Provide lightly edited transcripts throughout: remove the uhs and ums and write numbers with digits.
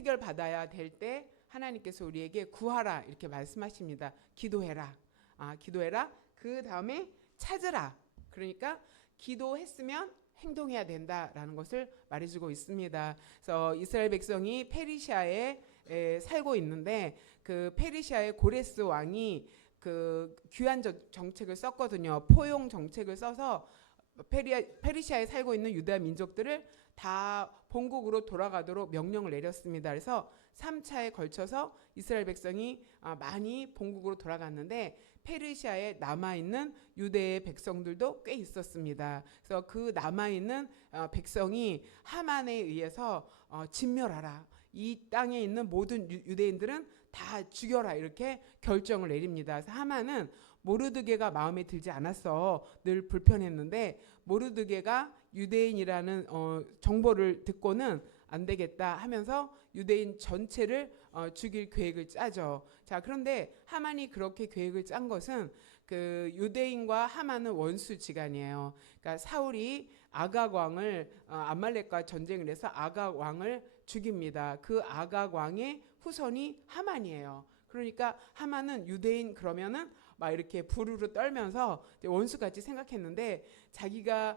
해결받아야 될 때 하나님께서 우리에게 구하라 이렇게 말씀하십니다. 기도해라. 기도해라. 그 다음에 찾으라. 그러니까 기도했으면 행동해야 된다라는 것을 말해주고 있습니다. 그래서 이스라엘 백성이 페르시아에 살고 있는데 그 페르시아의 고레스 왕이 그 귀환 정책을 썼거든요. 포용 정책을 써서 페르시아에 살고 있는 유다 민족들을 다 본국으로 돌아가도록 명령을 내렸습니다. 그래서 3차에 걸쳐서 이스라엘 백성이 많이 본국으로 돌아갔는데 페르시아에 남아있는 유대의 백성들도 꽤 있었습니다. 그래서 그 남아있는 백성이 하만에 의해서 진멸하라. 이 땅에 있는 모든 유대인들은 다 죽여라 이렇게 결정을 내립니다. 그래서 하만은 모르드게가 마음에 들지 않았어. 늘 불편했는데 모르드게가 유대인이라는 정보를 듣고는 안 되겠다 하면서 유대인 전체를 죽일 계획을 짜죠. 자, 그런데 하만이 그렇게 계획을 짠 것은 그 유대인과 하만은 원수지간이에요. 그러니까 사울이 아각 왕을 아말렉과 전쟁을 해서 아각 왕을 죽입니다. 그 아각 왕의 후손이 하만이에요. 그러니까 하만은 유대인 그러면은 막 이렇게 부르르 떨면서 원수같이 생각했는데 자기가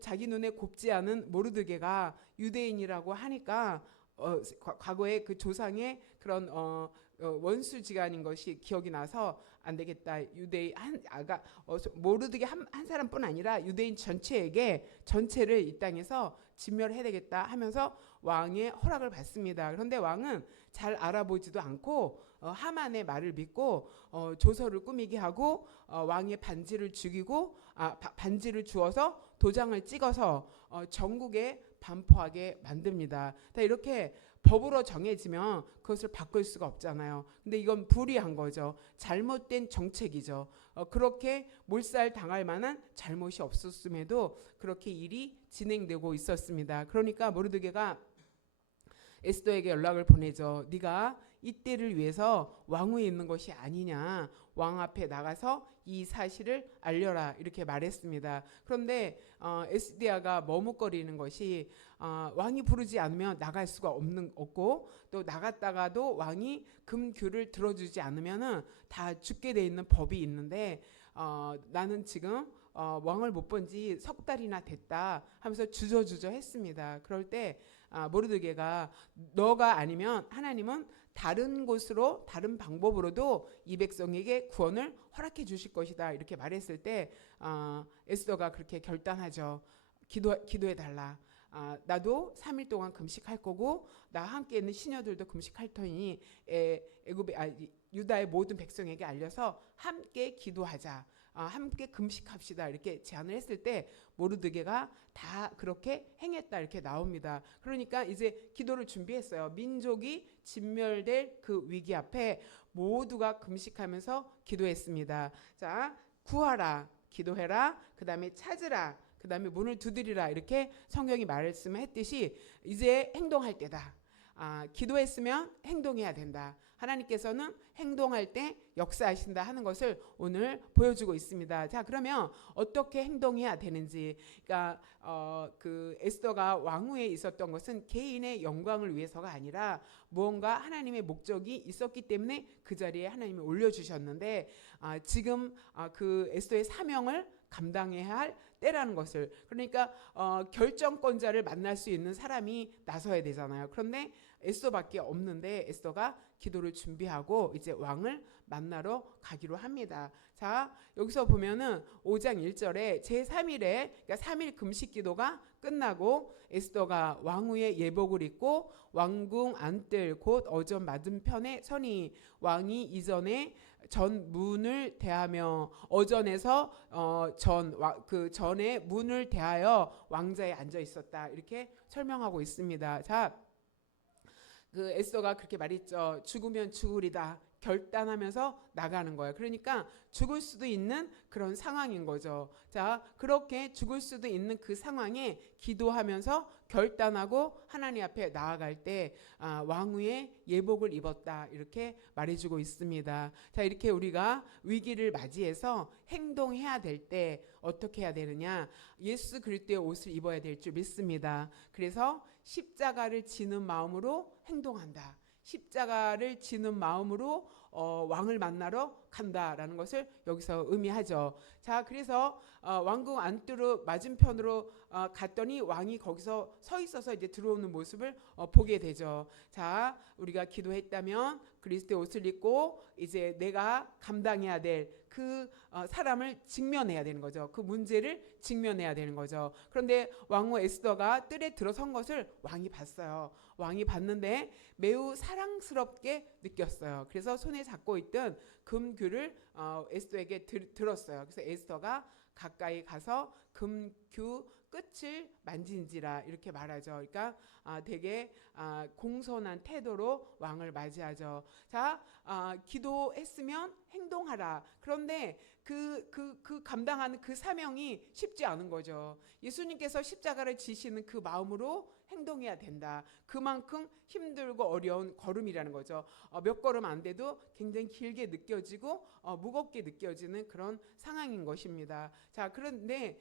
자기 눈에 곱지 않은 모르드게가 유대인이라고 하니까 과거에 그 조상의 그런 원수지간인 것이 기억이 나서 안 되겠다. 유대인 모르드게 한 사람뿐 아니라 유대인 전체를 이 땅에서 진멸해야 되겠다 하면서 왕의 허락을 받습니다. 그런데 왕은 잘 알아보지도 않고 하만의 말을 믿고 조서를 꾸미게 하고 왕의 반지를 죽이고 반지를 주어서 도장을 찍어서 전국에 반포하게 만듭니다. 이렇게 법으로 정해지면 그것을 바꿀 수가 없잖아요. 근데 이건 불의한 거죠. 잘못된 정책이죠. 그렇게 몰살 당할 만한 잘못이 없었음에도 그렇게 일이 진행되고 있었습니다. 그러니까 모르드게가 에스더에게 연락을 보내죠. 네가 이때를 위해서 왕위에 있는 것이 아니냐. 왕 앞에 나가서 이 사실을 알려라 이렇게 말했습니다. 그런데 에스디아가 머뭇거리는 것이 왕이 부르지 않으면 나갈 수가 없고 또 나갔다가도 왕이 금규를 들어주지 않으면 다 죽게 돼 있는 법이 있는데 나는 지금 왕을 못 본 지 석 달이나 됐다 하면서 주저주저 했습니다. 그럴 때 모르드게가 너가 아니면 하나님은 다른 곳으로 다른 방법으로도 이 백성에게 구원을 허락해 주실 것이다 이렇게 말했을 때 에스더가 그렇게 결단하죠. 기도해 달라. 나도 3일 동안 금식할 거고 나 함께 있는 시녀들도 금식할 터이니 유다의 모든 백성에게 알려서 함께 기도하자. 함께 금식합시다 이렇게 제안을 했을 때 모르드게가 다 그렇게 행했다 이렇게 나옵니다. 그러니까 이제 기도를 준비했어요. 민족이 진멸될 그 위기 앞에 모두가 금식하면서 기도했습니다. 자, 구하라, 기도해라, 그 다음에 찾으라, 그 다음에 문을 두드리라 이렇게 성경이 말씀했듯이 이제 행동할 때다. 기도했으면 행동해야 된다. 하나님께서는 행동할 때 역사하신다 하는 것을 오늘 보여주고 있습니다. 자, 그러면 어떻게 행동해야 되는지. 그러니까 그 에스더가 왕후에 있었던 것은 개인의 영광을 위해서가 아니라 무언가 하나님의 목적이 있었기 때문에 그 자리에 하나님이 올려주셨는데 지금 그 에스더의 사명을 감당해야 할 때라는 것을, 그러니까 결정권자를 만날 수 있는 사람이 나서야 되잖아요. 그런데 에스더밖에 없는데 에스더가 기도를 준비하고 이제 왕을 만나러 가기로 합니다. 자, 여기서 보면은 5장 1절에 제3일에 그러니까 3일 금식 기도가 끝나고 에스더가 왕후의 예복을 입고 왕궁 안뜰 곧 어전 맞은편에 서니 왕이 이전에 전 문을 대하며 어전에서 그 전에 문을 대하여 왕자에 앉아 있었다 이렇게 설명하고 있습니다. 자, 그 에스더가 그렇게 말했죠. 죽으면 죽으리다 결단하면서 나가는 거예요. 그러니까 죽을 수도 있는 그런 상황인 거죠. 자, 그렇게 죽을 수도 있는 그 상황에 기도하면서 결단하고 하나님 앞에 나아갈 때 왕후의 예복을 입었다 이렇게 말해주고 있습니다. 자, 이렇게 우리가 위기를 맞이해서 행동해야 될 때 어떻게 해야 되느냐, 예수 그리스도의 옷을 입어야 될 줄 믿습니다. 그래서 십자가를 지는 마음으로 행동한다. 십자가를 지는 마음으로 왕을 만나러 간다라는 것을 여기서 의미하죠. 자, 그래서 왕궁 안뜰로 맞은편으로 갔더니 왕이 거기서 서 있어서 이제 들어오는 모습을 보게 되죠. 자, 우리가 기도했다면 그리스도의 옷을 입고 이제 내가 감당해야 될 그 사람을 직면해야 되는 거죠. 그 문제를 직면해야 되는 거죠. 그런데 왕후 에스더가 뜰에 들어선 것을 왕이 봤어요. 왕이 봤는데 매우 사랑스럽게 느꼈어요. 그래서 손에 잡고 있던 금규를 에스더에게 들었어요. 그래서 에스더가 가까이 가서 금규 끝을 만진지라 이렇게 말하죠. 그러니까 되게 공손한 태도로 왕을 맞이하죠. 자, 기도했으면 행동하라. 그런데 그 감당하는 그 사명이 쉽지 않은 거죠. 예수님께서 십자가를 지시는 그 마음으로 행동해야 된다. 그만큼 힘들고 어려운 걸음이라는 거죠. 몇 걸음 안 돼도 굉장히 길게 느껴지고 무겁게 느껴지는 그런 상황인 것입니다. 자, 그런데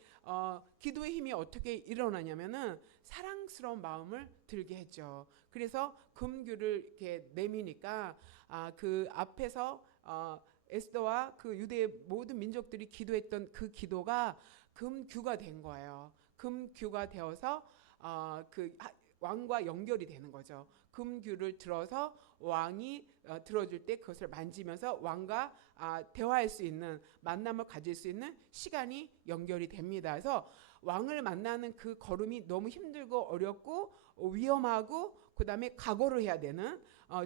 기도의 힘이 어떻게 일어나냐면은 사랑스러운 마음을 들게 했죠. 그래서 금규를 이렇게 내미니까 그 앞에서 에스더와 그 유대의 모든 민족들이 기도했던 그 기도가 금규가 된 거예요. 금규가 되어서 그 왕과 연결이 되는 거죠. 금규를 들어서 왕이 들어줄 때 그것을 만지면서 왕과 대화할 수 있는 만남을 가질 수 있는 시간이 연결이 됩니다. 그래서 왕을 만나는 그 걸음이 너무 힘들고 어렵고 위험하고 그 다음에 각오를 해야 되는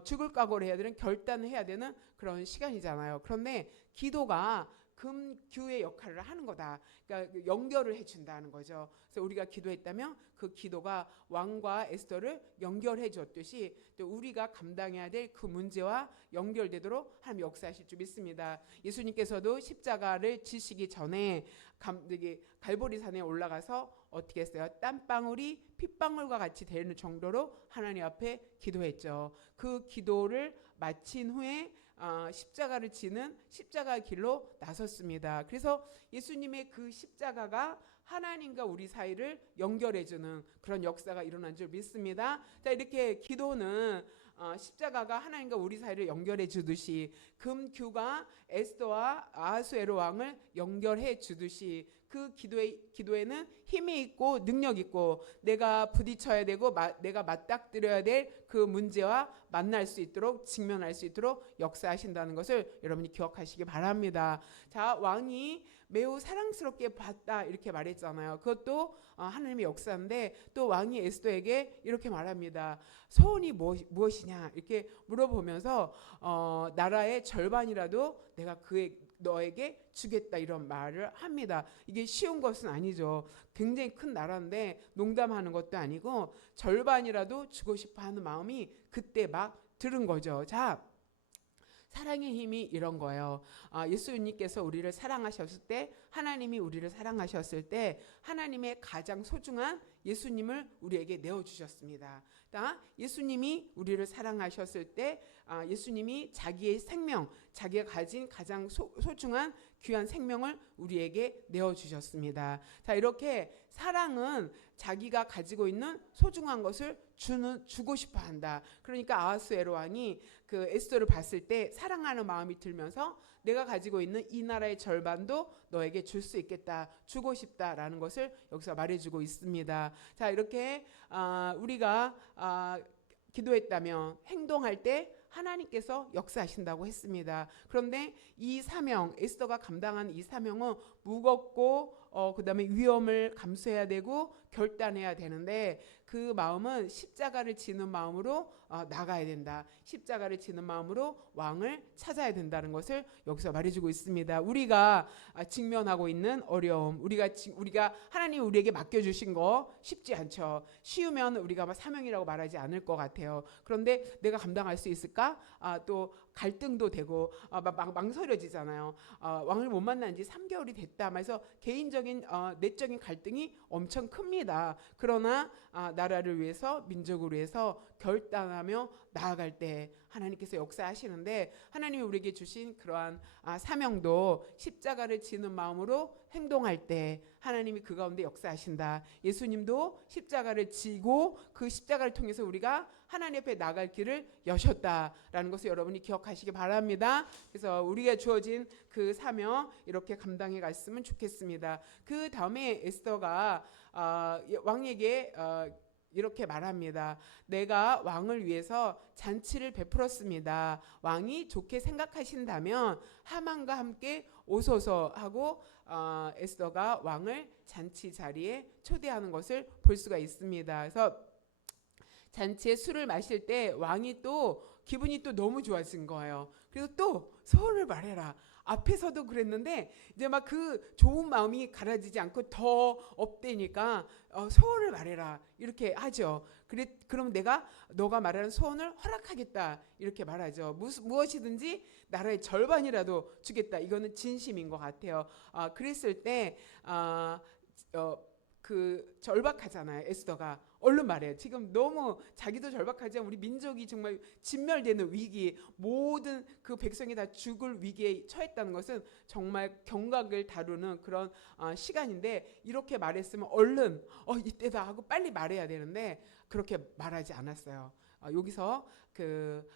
죽을 각오를 해야 되는 결단을 해야 되는 그런 시간이잖아요. 그런데 기도가 금규의 역할을 하는 거다. 그러니까 연결을 해준다는 거죠. 그래서 우리가 기도했다면 그 기도가 왕과 에스더를 연결해 줬듯이 또 우리가 감당해야 될 그 문제와 연결되도록 하나님 역사하실 줄 믿습니다. 예수님께서도 십자가를 지시기 전에 갈보리산에 올라가서 어떻게 했어요? 땀방울이 핏방울과 같이 되는 정도로 하나님 앞에 기도했죠. 그 기도를 마친 후에 십자가를 지는 십자가의 길로 나섰습니다. 그래서 예수님의 그 십자가가 하나님과 우리 사이를 연결해주는 그런 역사가 일어난 줄 믿습니다. 자, 이렇게 기도는 십자가가 하나님과 우리 사이를 연결해 주듯이 금규가 에스더와 아하수에로 왕을 연결해 주듯이 그 기도에는 힘이 있고 능력 있고 내가 부딪혀야 되고 내가 맞닥뜨려야 될 그 문제와 만날 수 있도록 직면할 수 있도록 역사하신다는 것을 여러분이 기억하시기 바랍니다. 자, 왕이 매우 사랑스럽게 봤다 이렇게 말했잖아요. 그것도 하나님의 역사인데 또 왕이 에스더에게 이렇게 말합니다. 소원이 무엇이냐 이렇게 물어보면서 나라의 절반이라도 내가 너에게 주겠다 이런 말을 합니다. 이게 쉬운 것은 아니죠. 굉장히 큰 나라인데 농담하는 것도 아니고 절반이라도 주고 싶어 하는 마음이 그때 막 들은 거죠. 자, 사랑의 힘이 이런 거예요. 예수님께서 우리를 사랑하셨을 때 하나님이 우리를 사랑하셨을 때 하나님의 가장 소중한 예수님을 우리에게 내어주셨습니다. 예수님이 우리를 사랑하셨을 때 예수님이 자기의 생명, 자기가 가진 가장 소중한 귀한 생명을 우리에게 내어주셨습니다. 자, 이렇게 사랑은 자기가 가지고 있는 소중한 것을 주고 싶어 한다. 그러니까 아하수에로 왕이 그 에스더를 봤을 때 사랑하는 마음이 들면서 내가 가지고 있는 이 나라의 절반도 너에게 줄 수 있겠다, 주고 싶다라는 것을 여기서 말해주고 있습니다. 자, 이렇게 우리가 기도했다면 행동할 때 하나님께서 역사하신다고 했습니다. 그런데 이 사명, 에스더가 감당한 이 사명은 무겁고 그 다음에 위험을 감수해야 되고 결단해야 되는데 그 마음은 십자가를 지는 마음으로 나가야 된다. 십자가를 지는 마음으로 왕을 찾아야 된다는 것을 여기서 말해주고 있습니다. 우리가 직면하고 있는 어려움, 우리가 하나님 우리에게 맡겨주신 거 쉽지 않죠. 쉬우면 우리가 사명이라고 말하지 않을 것 같아요. 그런데 내가 감당할 수 있을까? 또 갈등도 되고 망설여지잖아요. 왕을 못 만난 지 3개월이 됐다. 그래서 개인적인 내적인 갈등이 엄청 큽니다. 그러나 나라를 위해서 민족을 위해서 결단하며 나아갈 때 하나님께서 역사하시는데 하나님이 우리에게 주신 그러한 사명도 십자가를 지는 마음으로 행동할 때 하나님이 그 가운데 역사하신다. 예수님도 십자가를 지고 그 십자가를 통해서 우리가 하나님 앞에 나갈 길을 여셨다라는 것을 여러분이 기억하시기 바랍니다. 그래서 우리가 주어진 그 사명 이렇게 감당해 갔으면 좋겠습니다. 그 다음에 에스더가 왕에게 이렇게 말합니다. 내가 왕을 위해서 잔치를 베풀었습니다. 왕이 좋게 생각하신다면 하만과 함께 오소서 하고 에스더가 왕을 잔치 자리에 초대하는 것을 볼 수가 있습니다. 그래서 잔치에 술을 마실 때 왕이 또 기분이 또 너무 좋아진 거예요. 그래서 또 소원을 말해라. 앞에서도 그랬는데 이제 막 그 좋은 마음이 가라지지 않고 더 업되니까 소원을 말해라 이렇게 하죠. 그럼 내가 너가 말하는 소원을 허락하겠다 이렇게 말하죠. 무엇이든지 나라의 절반이라도 주겠다. 이거는 진심인 것 같아요. 그랬을 때 그 절박하잖아요. 에스더가 얼른 말해요. 지금 너무 자기도 절박하지만 우리 민족이 정말 진멸되는 위기, 모든 그 백성이 다 죽을 위기에 처했다는 것은 정말 경각을 다루는 그런 시간인데 이렇게 말했으면 얼른 이때다 하고 빨리 말해야 되는데 그렇게 말하지 않았어요. 여기서 그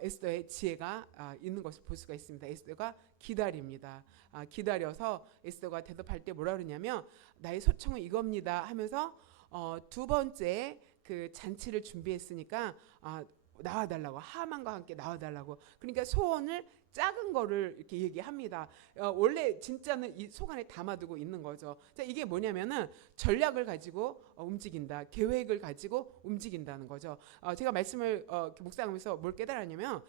에스더의 지혜가 있는 것을 볼 수가 있습니다. 에스더가 기다립니다. 기다려서 에스더가 대답할 때 뭐라 그러냐면 나의 소청은 이겁니다 하면서 두 번째 그 잔치를 준비했으니까 나와달라고 하만과 함께 나와달라고 그러니까 소원을 작은 거를 이렇게 얘기합니다. 원래 진짜는 이 속 안에 담아두고 있는 거죠. 자, 이게 뭐냐면은 전략을 가지고 움직인다, 계획을 가지고 움직인다는 거죠. 제가 말씀을 묵상하면서 뭘 깨달았냐면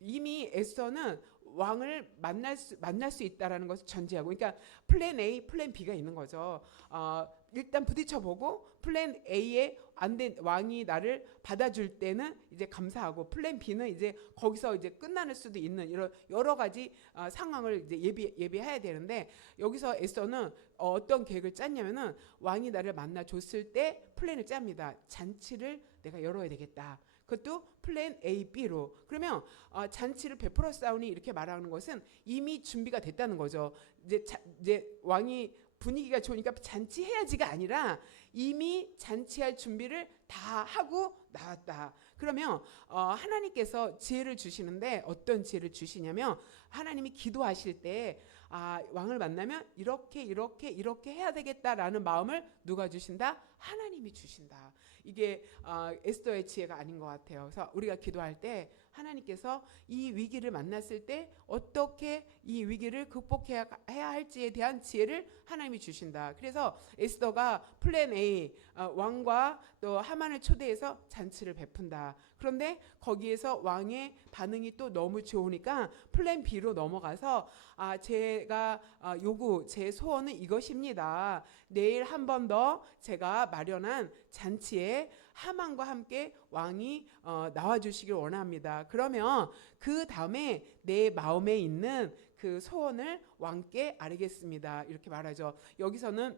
이미 에스더는 왕을 만날 수 있다라는 것을 전제하고, 그러니까 플랜 A, 플랜 B가 있는 거죠. 일단 부딪혀보고 플랜 A에 안 된 왕이 나를 받아줄 때는 이제 감사하고 플랜 B는 이제 거기서 이제 끝나는 수도 있는 이런 여러 가지 상황을 이제 예비해야 되는데 여기서 에스더는 어떤 계획을 짰냐면은 왕이 나를 만나 줬을 때 플랜을 짭니다. 잔치를 내가 열어야 되겠다. 그것도 플랜 A, B로. 그러면 잔치를 베풀어 싸우니 이렇게 말하는 것은 이미 준비가 됐다는 거죠. 이제 왕이 분위기가 좋으니까 잔치해야지가 아니라 이미 잔치할 준비를 다 하고 나왔다. 그러면 하나님께서 지혜를 주시는데 어떤 지혜를 주시냐면 하나님이 기도하실 때 왕을 만나면 이렇게 해야 되겠다라는 마음을 누가 주신다? 하나님이 주신다. 이게 에스더의 지혜가 아닌 것 같아요. 그래서 우리가 기도할 때 하나님께서 이 위기를 만났을 때 어떻게 이 위기를 극복해야 할지에 대한 지혜를 하나님이 주신다. 그래서 에스더가 플랜 A, 왕과 또 하만을 초대해서 잔치를 베푼다. 그런데 거기에서 왕의 반응이 또 너무 좋으니까 플랜 B로 넘어가서 제가 제 소원은 이것입니다. 내일 한 번 더 제가 마련한 잔치에 하만과 함께 왕이 나와주시길 원합니다. 그러면 그 다음에 내 마음에 있는 그 소원을 왕께 아뢰겠습니다. 이렇게 말하죠. 여기서는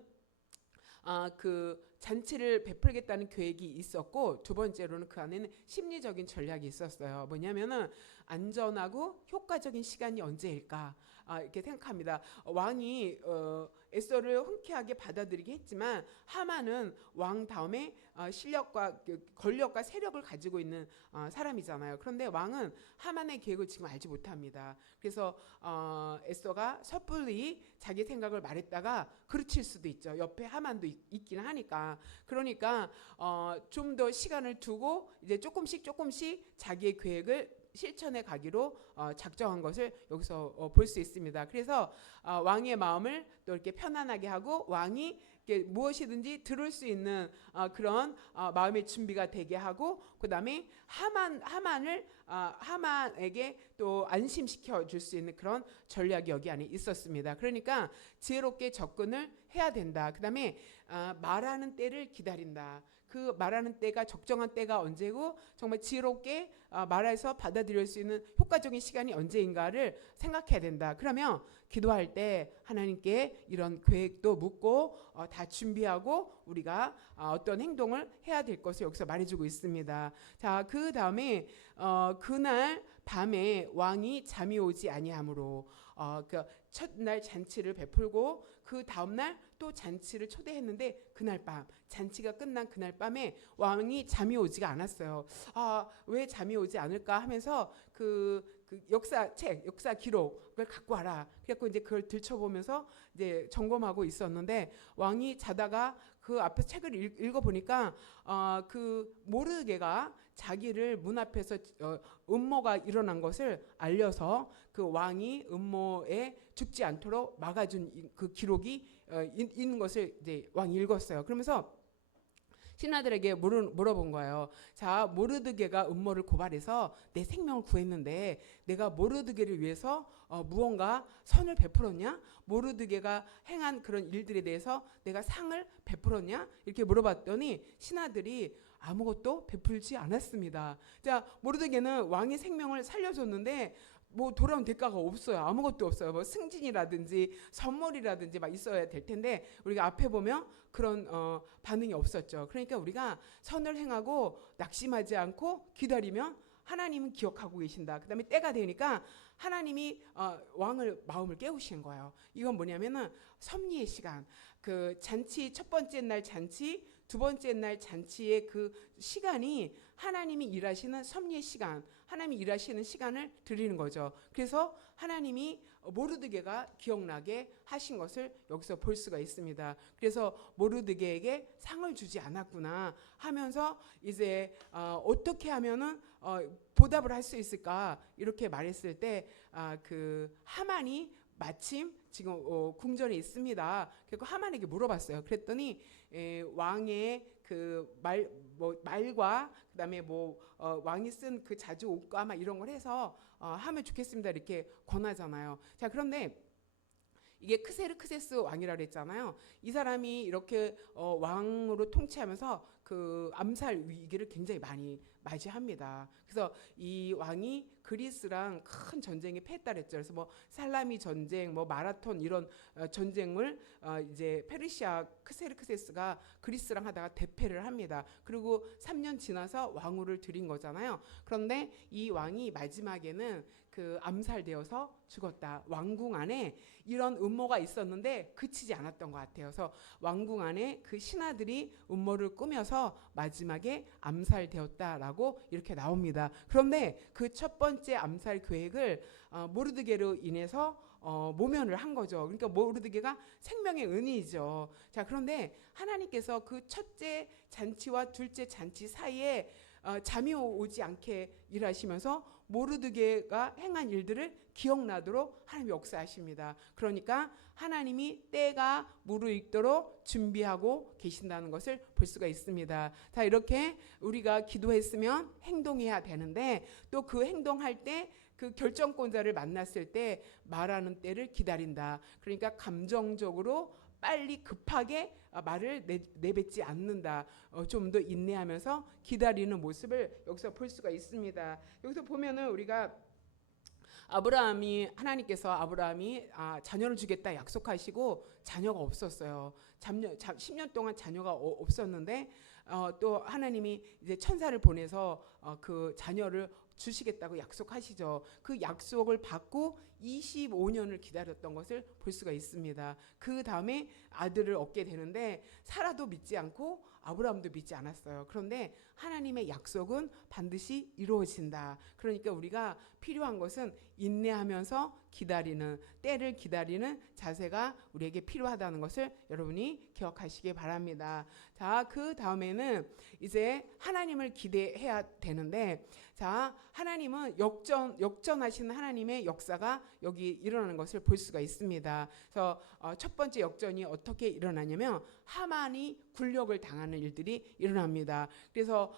그 잔치를 베풀겠다는 계획이 있었고 두 번째로는 그 안에는 심리적인 전략이 있었어요. 뭐냐면은 안전하고 효과적인 시간이 언제일까 이렇게 생각합니다. 왕이 에스더를 흔쾌하게 받아들이게 했지만 하만은 왕 다음에 실력과 권력과 세력을 가지고 있는 사람이잖아요. 그런데 왕은 하만의 계획을 지금 알지 못합니다. 그래서 에스더가 섣불리 자기 생각을 말했다가 그르칠 수도 있죠. 옆에 하만도 있긴 하니까. 그러니까 좀 더 시간을 두고 이제 조금씩 자기의 계획을 실천해 가기로 작정한 것을 여기서 볼 수 있습니다. 그래서 왕의 마음을 또 이렇게 편안하게 하고 왕이 무엇이든지 들을 수 있는 그런 마음의 준비가 되게 하고 그 다음에 하만에게 또 안심시켜 줄 수 있는 그런 전략이 여기 안에 있었습니다. 그러니까 지혜롭게 접근을 해야 된다. 그 다음에 말하는 때를 기다린다. 그 말하는 때가 적정한 때가 언제고 정말 지혜롭게 말해서 받아들일 수 있는 효과적인 시간이 언제인가를 생각해야 된다. 그러면 기도할 때 하나님께 이런 계획도 묻고 다 준비하고 우리가 어떤 행동을 해야 될 것을 여기서 말해주고 있습니다. 자, 그 다음에 그날 밤에 왕이 잠이 오지 아니하므로 첫날 잔치를 베풀고 그 다음날 또 잔치를 초대했는데 그날 밤 잔치가 끝난 그날 밤에 왕이 잠이 오지가 않았어요. 왜 잠이 오지 않을까 하면서 그 역사책, 역사 기록을 갖고 와라. 그래갖고 이제 그걸 들춰보면서 이제 점검하고 있었는데 왕이 자다가 그 앞에 책을 읽어보니까 그 모르드게가 자기를 문 앞에서 음모가 일어난 것을 알려서 그 왕이 음모에 죽지 않도록 막아준 그 기록이 있는 것을 이제 왕이 읽었어요. 그러면서 신하들에게 물어본 거예요. 자, 모르드게가 음모를 고발해서 내 생명을 구했는데 내가 모르드게를 위해서 무언가 선을 베풀었냐? 모르드게가 행한 그런 일들에 대해서 내가 상을 베풀었냐? 이렇게 물어봤더니 신하들이 아무것도 베풀지 않았습니다. 자, 모르드게는 왕의 생명을 살려줬는데 뭐 돌아온 대가가 없어요. 아무것도 없어요. 뭐 승진이라든지 선물이라든지 막 있어야 될 텐데 우리가 앞에 보면 그런 반응이 없었죠. 그러니까 우리가 선을 행하고 낙심하지 않고 기다리면 하나님은 기억하고 계신다. 그다음에 때가 되니까 하나님이 왕을 마음을 깨우신 거예요. 이건 뭐냐면은 섭리의 시간. 그 잔치 첫 번째 날 잔치, 두 번째 날 잔치의 그 시간이 하나님이 일하시는 섭리의 시간, 하나님이 일하시는 시간을 드리는 거죠. 그래서 하나님이 모르드게가 기억나게 하신 것을 여기서 볼 수가 있습니다. 그래서 모르드게에게 상을 주지 않았구나 하면서 이제 어떻게 하면은 보답을 할 수 있을까 이렇게 말했을 때 그 하만이 마침 지금 궁전에 있습니다. 그리고 하만에게 물어봤어요. 그랬더니 왕의 그 말과 그다음에 왕이 쓴 그 자주 옷과 막 이런 걸 해서 하면 좋겠습니다. 이렇게 권하잖아요. 자, 그런데 이게 크세르크세스 왕이라고 했잖아요. 이 사람이 이렇게 왕으로 통치하면서 그 암살 위기를 굉장히 많이 맞이합니다. 그래서 이 왕이 그리스랑 큰 전쟁에 패했다 그랬죠. 그래서 뭐 살라미 전쟁, 뭐 마라톤 이런 전쟁을 이제 페르시아 크세르크세스가 그리스랑 하다가 대패를 합니다. 그리고 3년 지나서 왕후를 들인 거잖아요. 그런데 이 왕이 마지막에는 그 암살되어서 죽었다. 왕궁 안에 이런 음모가 있었는데 그치지 않았던 것 같아요. 그래서 왕궁 안에 그 신하들이 음모를 꾸며서 마지막에 암살되었다라고 이렇게 나옵니다. 그런데 그 첫 번째 암살 계획을 모르드게로 인해서 모면을 한 거죠. 그러니까 모르드게가 생명의 은이죠. 자, 그런데 하나님께서 그 첫째 잔치와 둘째 잔치 사이에 잠이 오지 않게 일하시면서 모르드게가 행한 일들을 기억나도록 하나님이 역사하십니다. 그러니까 하나님이 때가 무르익도록 준비하고 계신다는 것을 볼 수가 있습니다. 자, 이렇게 우리가 기도했으면 행동해야 되는데 또 그 행동할 때 그 결정권자를 만났을 때 말하는 때를 기다린다. 그러니까 감정적으로 빨리 급하게 말을 내뱉지 않는다. 좀 더 인내하면서 기다리는 모습을 여기서 볼 수가 있습니다. 여기서 보면은 우리가 하나님께서 아브라함이 자녀를 주겠다 약속하시고 자녀가 없었어요. 10년 동안 자녀가 없었는데 또 하나님이 이제 천사를 보내서 그 자녀를 주시겠다고 약속하시죠. 그 약속을 받고 25년을 기다렸던 것을 볼 수가 있습니다. 그 다음에 아들을 얻게 되는데 사라도 믿지 않고 아브라함도 믿지 않았어요. 그런데 하나님의 약속은 반드시 이루어진다. 그러니까 우리가 필요한 것은 인내하면서 기다리는, 때를 기다리는 자세가 우리에게 필요하다는 것을 여러분이 기억하시기 바랍니다. 자, 그 다음에는 이제 하나님을 기대해야 되는데, 자, 하나님은 역전하시는 하나님의 역사가 여기 일어나는 것을 볼 수가 있습니다. 그래서 첫 번째 역전이 어떻게 일어나냐면 하만이 굴욕을 당하는 일들이 일어납니다. 그래서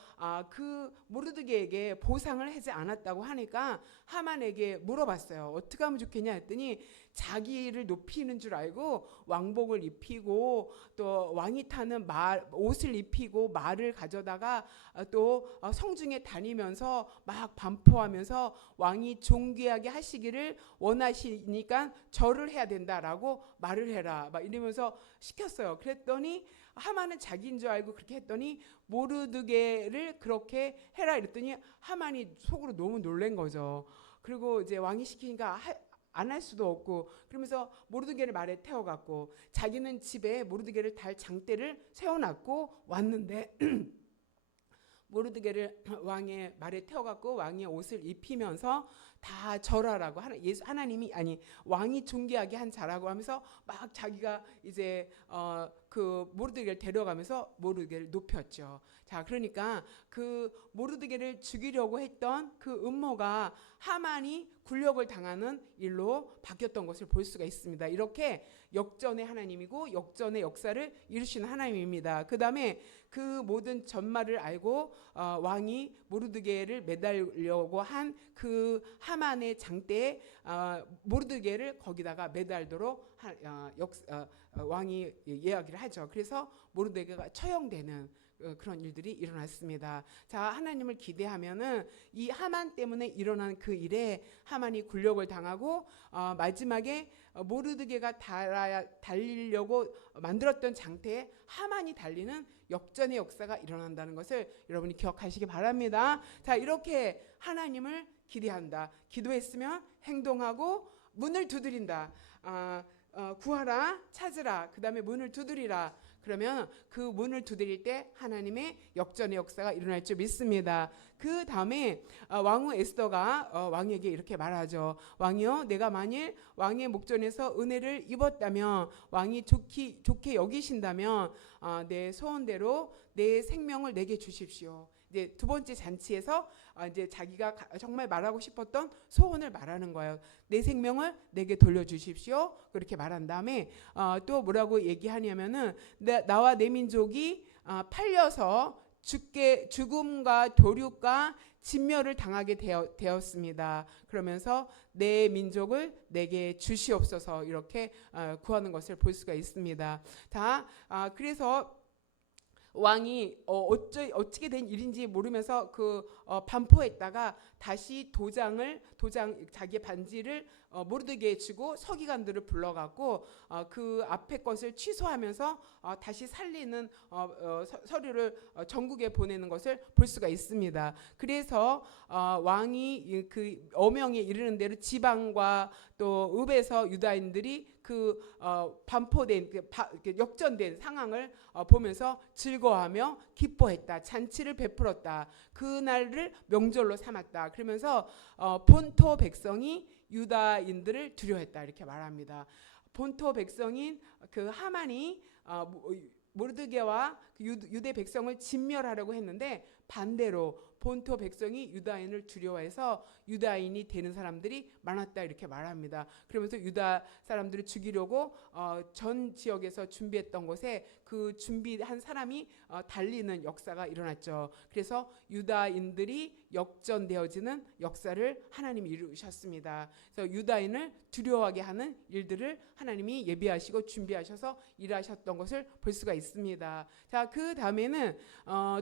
그 모르드게에게 보상을 하지 않았다고 하니까 하만에게 물어봤어요. 어떻게 하면 좋겠냐 했더니 자기를 높이는 줄 알고 왕복을 입히고 또 왕이 타는 옷을 입히고 말을 가져다가 또 성중에 다니면서 막 반포하면서 왕이 존귀하게 하시기를 원하시니까 절을 해야 된다라고 말을 해라 막 이러면서 시켰어요. 그랬더니 하만은 자기인 줄 알고 그렇게 했더니 모르드게를 그렇게 해라 이랬더니 하만이 속으로 너무 놀란 거죠. 그리고 이제 왕이 시키니까 안 할 수도 없고 그러면서 모르드게를 말에 태워갖고 자기는 집에 모르드게를 달 장대를 세워놨고 왔는데 모르드게를 왕의 말에 태워갖고 왕의 옷을 입히면서 다 절하라고 하나님이 아니 왕이 존귀하게 한 자라고 하면서 막 자기가 이제 그 모르드게를 데려가면서 모르드게를 높였죠. 자, 그러니까 그 모르드게를 죽이려고 했던 그 음모가 하만이 굴욕을 당하는 일로 바뀌었던 것을 볼 수가 있습니다. 이렇게 역전의 하나님이고 역전의 역사를 이루시는 하나님입니다. 그 다음에 그 모든 전말을 알고 왕이 모르드게를 매달려고 한 그 하만의 장대에 모르드게를 거기다가 매달도록 왕이 이야기를 하죠. 그래서 모르드게가 처형되는 그런 일들이 일어났습니다. 자, 하나님을 기대하면은 이 하만 때문에 일어난 그 일에 하만이 굴욕을 당하고 마지막에 모르드게가 달리려고 만들었던 장태에 하만이 달리는 역전의 역사가 일어난다는 것을 여러분이 기억하시기 바랍니다. 자, 이렇게 하나님을 기대한다. 기도했으면 행동하고 문을 두드린다. 구하라, 찾으라. 그 다음에 문을 두드리라. 그러면 그 문을 두드릴 때 하나님의 역전의 역사가 일어날 줄 믿습니다. 그 다음에 왕후 에스더가 왕에게 이렇게 말하죠. 왕이여, 내가 만일 왕의 목전에서 은혜를 입었다면, 왕이 좋게 여기신다면 내 소원대로 내 생명을 내게 주십시오. 이제 두 번째 잔치에서 이제 자기가 정말 말하고 싶었던 소원을 말하는 거예요. 내 생명을 내게 돌려주십시오. 그렇게 말한 다음에 또 뭐라고 얘기하냐면은 나와 내 민족이 팔려서 죽음과 도륙과 진멸을 당하게 되었습니다. 그러면서 내 민족을 내게 주시옵소서 이렇게 구하는 것을 볼 수가 있습니다. 자, 그래서 왕이 어떻게 된 일인지 모르면서 반포했다가 다시 자기의 반지를 모르드게에 주고 서기관들을 불러갖고 그 앞에 것을 취소하면서 다시 살리는 서류를 전국에 보내는 것을 볼 수가 있습니다. 그래서 왕이 그 어명에 이르는 대로 지방과 또 읍에서 유다인들이 그 반포된 역전된 상황을 보면서 즐거워하며 기뻐했다. 잔치를 베풀었다. 그날을 명절로 삼았다. 그러면서 본토 백성이 유다인들을 두려워했다. 이렇게 말합니다. 본토 백성인 그 하만이 모르드게와 유대 백성을 진멸하려고 했는데 반대로 본토 백성이 유다인을 두려워해서 유다인이 되는 사람들이 많았다 이렇게 말합니다. 그러면서 유다 사람들을 죽이려고 전 지역에서 준비했던 곳에 그 준비한 사람이 달리는 역사가 일어났죠. 그래서 유다인들이 역전되어지는 역사를 하나님이 이루셨습니다. 그래서 유다인을 두려워하게 하는 일들을 하나님이 예비하시고 준비하셔서 일하셨던 것을 볼 수가 있습니다. 자, 그 다음에는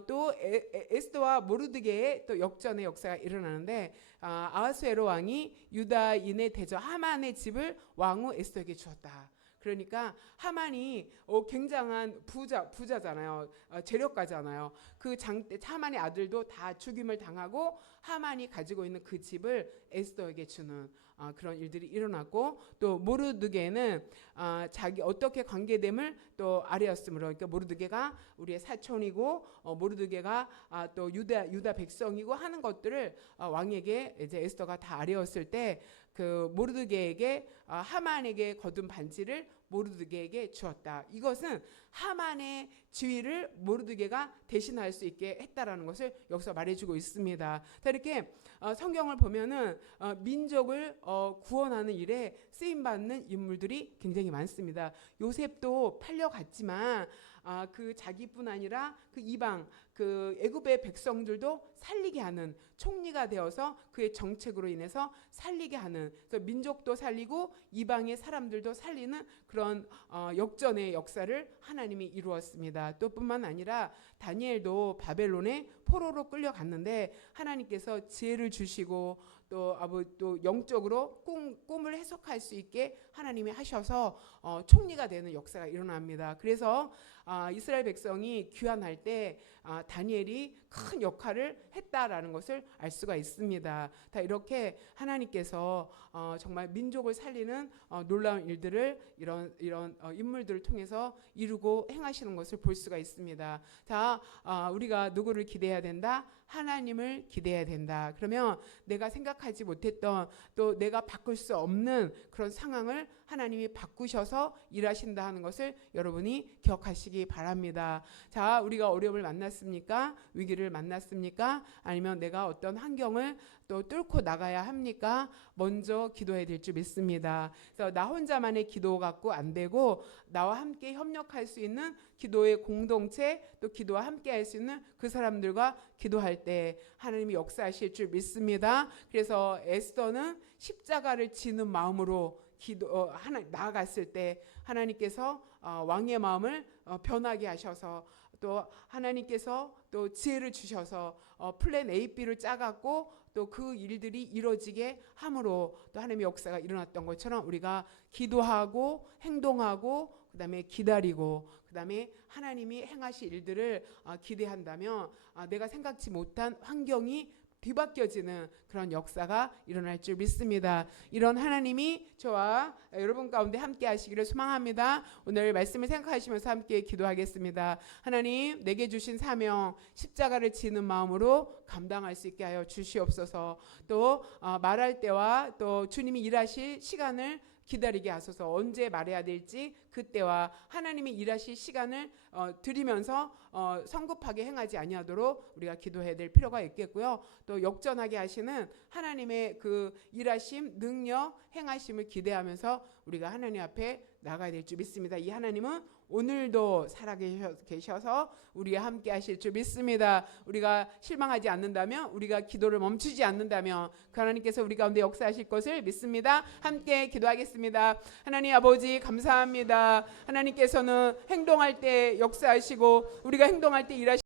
또 에스더와 모르드게의 또 역전의 역사가 일어나는데 아하수에로 왕이 유다인의 대저 하만의 집을 왕후 에스더에게 주었다. 그러니까 하만이 굉장한 부자잖아요. 재력가잖아요. 그 하만의 아들도 다 죽임을 당하고 하만이 가지고 있는 그 집을 에스더에게 주는 그런 일들이 일어났고 또 모르드게는 자기 어떻게 관계됨을 또 아뢰었으므로 그러니까 모르드게가 우리의 사촌이고 모르드게가 또 유다 백성이고 하는 것들을 왕에게 이제 에스더가 다 아뢰었을 때 그 모르드게에게 하만에게 거둔 반지를 모르드게에게 주었다. 이것은 하만의 지위를 모르드게가 대신할 수 있게 했다라는 것을 여기서 말해주고 있습니다. 자, 이렇게 성경을 보면은 민족을 구원하는 일에 쓰임 받는 인물들이 굉장히 많습니다. 요셉도 팔려갔지만 그 자기뿐 아니라 그 이방 그 애굽의 백성들도 살리게 하는 총리가 되어서 그의 정책으로 인해서 살리게 하는 그래서 민족도 살리고 이방의 사람들도 살리는 그런 역전의 역사를 하나님이 이루었습니다. 또 뿐만 아니라 다니엘도 바벨론의 포로로 끌려갔는데 하나님께서 지혜를 주시고 또 영적으로 꿈을 해석할 수 있게 하나님이 하셔서 총리가 되는 역사가 일어납니다. 그래서 이스라엘 백성이 귀환할 때 다니엘이 큰 역할을 했다라는 것을 알 수가 있습니다. 다 이렇게 하나님께서 정말 민족을 살리는 놀라운 일들을 이런 인물들을 통해서 이루고 행하시는 것을 볼 수가 있습니다. 자, 우리가 누구를 기대해야 된다? 하나님을 기대해야 된다. 그러면 내가 생각하지 못했던 또 내가 바꿀 수 없는 그런 상황을 하나님이 바꾸셔서 일하신다 하는 것을 여러분이 기억하시기 바랍니다. 자, 우리가 어려움을 만났습니까? 위기를 만났습니까? 아니면 내가 어떤 환경을 또 뚫고 나가야 합니까? 먼저 기도해야 될 줄 믿습니다. 그래서 나 혼자만의 기도 갖고 안 되고 나와 함께 협력할 수 있는 기도의 공동체, 또 기도와 함께 할 수 있는 그 사람들과 기도할 때 하나님이 역사하실 줄 믿습니다. 그래서 에스더는 십자가를 지는 마음으로 나아갔을 때 하나님께서 왕의 마음을 변하게 하셔서 또 하나님께서 또 지혜를 주셔서 플랜 A, B를 짜갖고 또 그 일들이 이루어지게 함으로 또 하나님의 역사가 일어났던 것처럼 우리가 기도하고 행동하고 그다음에 기다리고 그다음에 하나님이 행하실 일들을 기대한다면 내가 생각지 못한 환경이 뒤바뀌어지는 그런 역사가 일어날 줄 믿습니다. 이런 하나님이 저와 여러분 가운데 함께 하시기를 소망합니다. 오늘 말씀을 생각하시면서 함께 기도하겠습니다. 하나님, 내게 주신 사명 십자가를 지는 마음으로 감당할 수 있게 하여 주시옵소서. 또 말할 때와 또 주님이 일하실 시간을 기다리게 하소서. 언제 말해야 될지 그때와 하나님이 일하실 시간을 드리면서 성급하게 행하지 아니하도록 우리가 기도해야 될 필요가 있겠고요. 또 역전하게 하시는 하나님의 그 일하심, 능력, 행하심을 기대하면서 우리가 하나님 앞에 나가야 될 줄 믿습니다. 이 하나님은 오늘도 살아계셔서 우리와 함께 하실 줄 믿습니다. 우리가 실망하지 않는다면, 우리가 기도를 멈추지 않는다면 그 하나님께서 우리 가운데 역사하실 것을 믿습니다. 함께 기도하겠습니다. 하나님 아버지 감사합니다. 하나님께서는 행동할 때 역사하시고 우리가 행동할 때 일하시고